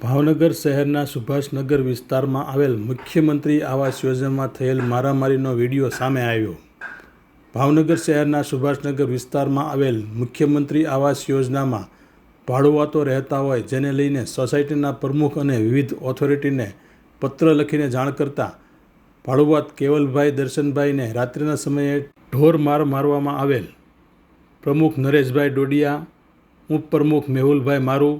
ભાવનગર શહેરના સુભાષનગર વિસ્તારમાં આવેલ મુખ્યમંત્રી આવાસ યોજનામાં થયેલ મારામારીનો વીડિયો સામે આવ્યો. ભાવનગર શહેરના સુભાષનગર વિસ્તારમાં આવેલ મુખ્યમંત્રી આવાસ યોજનામાં ભાડુઆતો રહેતા હોય જેને લઈને સોસાયટીના પ્રમુખ અને વિવિધ ઓથોરિટીને પત્ર લખીને જાણ કરતાં ભાડુઆત કેવલભાઈ દર્શનભાઈને રાત્રિના સમયે ઢોર માર મારવામાં આવેલ. પ્રમુખ નરેશભાઈ ડોડિયા, ઉપપ્રમુખ મેહુલભાઈ મારુ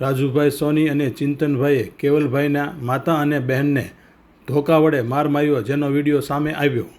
રાજુભાઈ સોની અને ચિંતનભાઈએ કેવલભાઈના માતા અને બહેનને ધોકા વડે માર માર્યો જેનો વીડિયો સામે આવ્યો.